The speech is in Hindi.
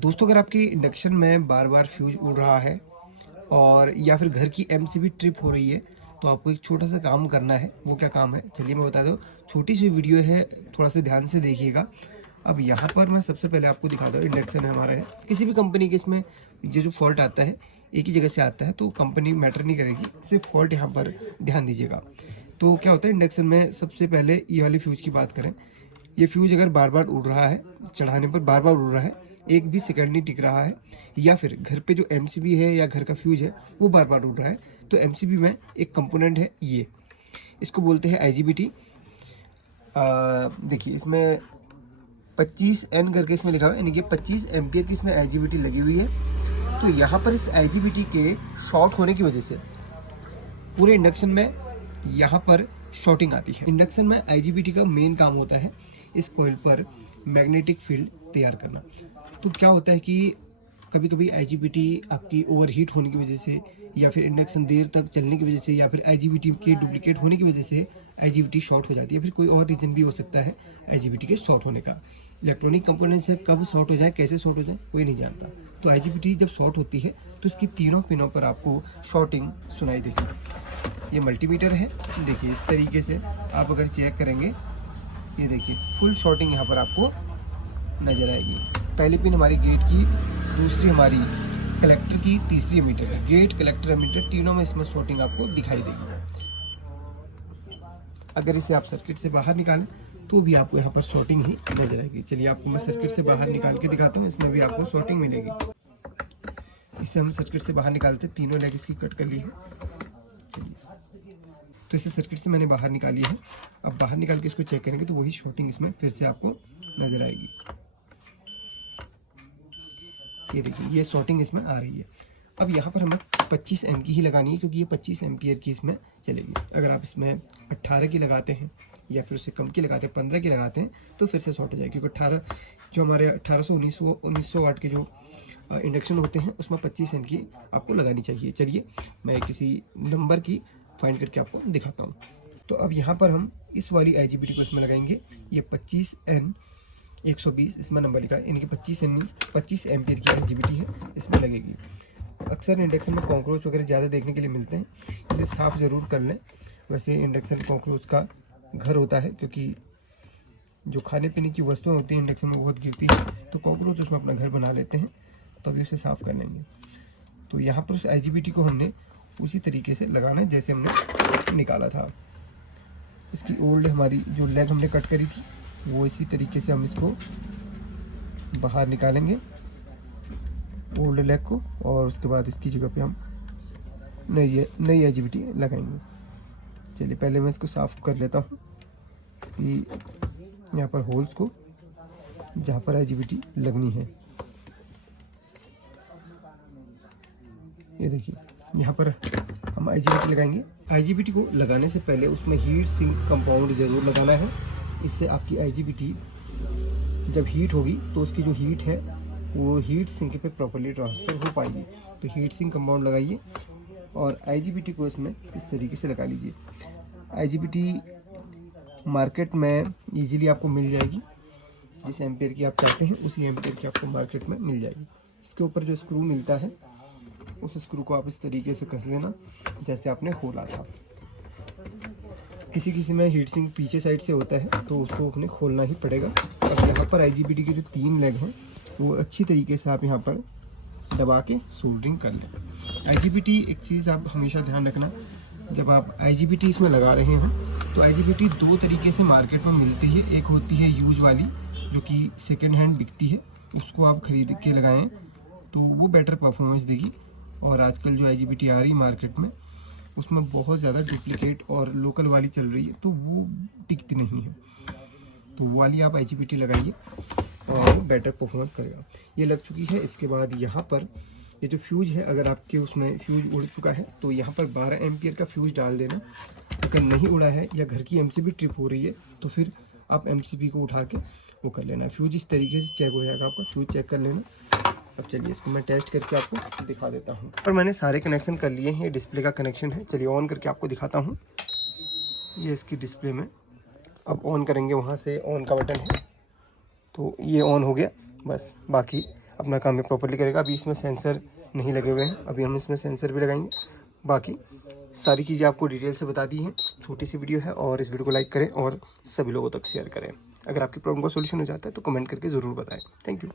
दोस्तों, अगर आपके इंडक्शन में बार बार फ्यूज उड़ रहा है और या फिर घर की एमसीबी ट्रिप हो रही है, तो आपको एक छोटा सा काम करना है। वो क्या काम है, चलिए मैं बता दूँ। छोटी सी वीडियो है, थोड़ा सा ध्यान से देखिएगा। अब यहाँ पर मैं सबसे पहले आपको दिखाता हूँ। इंडक्शन है हमारा, है किसी भी कंपनी के, इसमें ये जो फॉल्ट आता है एक ही जगह से आता है, तो कंपनी मैटर नहीं करेगी, सिर्फ फॉल्ट यहाँ पर ध्यान दीजिएगा। तो क्या होता है इंडक्शन में, सबसे पहले ये वाली फ्यूज़ की बात करें। ये फ्यूज अगर बार बार उड़ रहा है, चढ़ाने पर बार बार उड़ रहा है, एक भी सेकंड नहीं टिक रहा है, या फिर घर पे जो एमसीबी है या घर का फ्यूज है वो बार बार उड़ रहा है, तो एमसीबी में एक कंपोनेंट है, ये इसको बोलते हैं आईजीबीटी। देखिए इसमें 25N करके इसमें लिखा हुआ है, यानी कि 25 एम्पियर की इसमें आईजीबीटी लगी हुई है। तो यहाँ पर इस आईजीबीटी के शॉर्ट होने की वजह से पूरे इंडक्शन में यहाँ पर शॉर्टिंग आती है। इंडक्शन में आईजीबीटी का मेन काम होता है इस कॉइल पर मैग्नेटिक फील्ड तैयार करना। तो क्या होता है कि कभी कभी आईजीबीटी आपकी ओवरहीट होने की वजह से, या फिर इंडक्शन देर तक चलने की वजह से, या फिर आईजीबीटी के डुप्लीकेट होने की वजह से आईजीबीटी शॉर्ट हो जाती है। फिर कोई और रीज़न भी हो सकता है आईजीबीटी के शॉर्ट होने का। इलेक्ट्रॉनिक कंपोनेंट से कब शॉर्ट हो जाए, कैसे शॉर्ट हो जाए, कोई नहीं जानता। तो आईजीबीटी जब शॉर्ट होती है तो इसकी तीनों पिनों पर आपको शॉर्टिंग सुनाई देगी। ये मल्टीमीटर है, देखिए इस तरीके से आप अगर चेक करेंगे, ये देखिए फुल शॉर्टिंग यहाँ पर आपको नज़र आएगी। पहली पिन हमारी गेट की, दूसरी हमारी कलेक्टर की, तीसरी एमीटर की। गेट, कलेक्टर, एमीटर तीनों में इसमें शॉर्टिंग आपको दिखाई देगी। अगर इसे आप सर्किट से बाहर निकालें तो भी आपको यहाँ पर शॉर्टिंग ही नजर आएगी। चलिए आपको मैं सर्किट से बाहर निकाल के दिखाता हूँ, इसमें भी आपको शॉर्टिंग मिलेगी। इससे हम सर्किट से बाहर निकालते, तीनों लेग इसकी कट कर ली है। चलिए, तो इसे सर्किट से मैंने बाहर निकाली है। अब बाहर निकाल के इसको चेक करेंगे तो वही शॉर्टिंग इसमें फिर से आपको नजर आएगी। ये देखिए, ये शॉर्टिंग इसमें आ रही है। अब यहाँ पर हमें 25N की ही लगानी है, क्योंकि ये 25 एम्पियर की इसमें चलेगी। अगर आप इसमें 18 की लगाते हैं या फिर उससे कम की लगाते हैं, 15 की लगाते हैं, तो फिर से शॉर्ट हो जाएगी। क्योंकि 18 जो हमारे 1800 1900 वाट के जो इंडक्शन होते हैं उसमें 25N की आपको लगानी चाहिए। चलिए मैं किसी नंबर की फाइंड करके आपको दिखाता हूँ। तो अब यहाँ पर हम इस वाली आईजीबीटी को इसमें लगाएंगे। ये 25N 120 इसमें नंबर लिखा है, यानी कि 25N मीन्स 25 एम्पियर की आईजीबीटी है, इसमें लगेगी। अक्सर इंडक्शन में कॉकरोच वगैरह ज़्यादा देखने के लिए मिलते हैं, इसे साफ़ ज़रूर कर लें। वैसे इंडक्शन कॉकरोच का घर होता है, क्योंकि जो खाने पीने की वस्तुएं होती हैं इंडक्शन में बहुत गिरती है, तो कॉकरोच उसमें अपना घर बना लेते हैं, तभी उसे साफ़ कर लेंगे। तो यहाँ पर उस आईजीबीटी को हमने उसी तरीके से लगाना है जैसे हमने निकाला था। इसकी ओल्ड हमारी जो लेग हमने कट करी थी, वो इसी तरीके से हम इसको बाहर निकालेंगे, ओल्ड लेग को, और उसके बाद इसकी जगह पे हम नई आईजीबीटी लगाएंगे। चलिए पहले मैं इसको साफ़ कर लेता हूँ, इसकी यहाँ पर होल्स को जहाँ पर आईजीबीटी लगनी है। ये देखिए, यहाँ पर हम आईजीबीटी लगाएंगे। आईजीबीटी को लगाने से पहले उसमें हीट सिंक कंपाउंड ज़रूर लगाना है। इससे आपकी आईजीबीटी जब हीट होगी तो उसकी जो हीट है वो हीट सिंक पे प्रॉपर्ली ट्रांसफ़र हो पाएगी। तो हीट सिंक कंपाउंड लगाइए और आईजीबीटी को इसमें इस तरीके से लगा लीजिए। आईजीबीटी मार्केट में इजीली आपको मिल जाएगी, जिस एम्पेयर की आप चाहते हैं उसी एम्पेयर की आपको मार्केट में मिल जाएगी। इसके ऊपर जो स्क्रू मिलता है उस स्क्रू को आप इस तरीके से कस लेना जैसे आपने खोला था। किसी किसी में हीट सिंक पीछे साइड से होता है तो उसको अपने खोलना ही पड़ेगा। अब यहाँ पर आईजीबीटी की जो 3 लेग हैं वो अच्छी तरीके से आप यहाँ पर दबा के सोल्डरिंग कर लें। आईजीबीटी एक चीज़ आप हमेशा ध्यान रखना, जब आप आईजीबीटी इसमें लगा रहे हैं तो आईजीबीटी 2 तरीके से मार्केट में मिलती है। एक होती है यूज वाली, जो कि सेकेंड हैंड बिकती है, उसको आप खरीद के लगाएं तो वो बेटर परफॉर्मेंस देगी। और आजकल जो आईजीबीटी आ रही मार्केट में उसमें बहुत ज़्यादा डुप्लीकेट और लोकल वाली चल रही है, तो वो टिकती नहीं है। तो वो वाली आप आईजीबीटी लगाइए और बेटर परफॉर्मेंस करेगा। ये लग चुकी है। इसके बाद यहाँ पर ये जो फ्यूज है, अगर आपके उसमें फ्यूज उड़ चुका है तो यहाँ पर 12 एम्पियर का फ्यूज डाल देना। अगर नहीं उड़ा है या घर की एमसीबी ट्रिप हो रही है तो फिर आप एमसीबी को उठा के वो कर लेना। फ्यूज इस तरीके से चेक हो जाएगा, आपका फ्यूज चेक कर लेना। अब चलिए इसको मैं टेस्ट करके आपको दिखा देता हूँ। और मैंने सारे कनेक्शन कर लिए हैं, डिस्प्ले का कनेक्शन है। चलिए ऑन करके आपको दिखाता हूँ। ये इसकी डिस्प्ले में अब ऑन करेंगे, वहाँ से ऑन का बटन है तो ये ऑन हो गया। बस बाकी अपना काम में प्रॉपरली करेगा। अभी इसमें सेंसर नहीं लगे हुए हैं, अभी हम इसमें सेंसर भी लगाएंगे। बाकी सारी चीज़ें आपको डिटेल से बता दी हैं। छोटी सी वीडियो है और इस वीडियो को लाइक करें और सभी लोगों तक शेयर करें। अगर आपकी प्रॉब्लम का सोल्यूशन हो जाता है तो कमेंट करके ज़रूर बताएं। Thank you.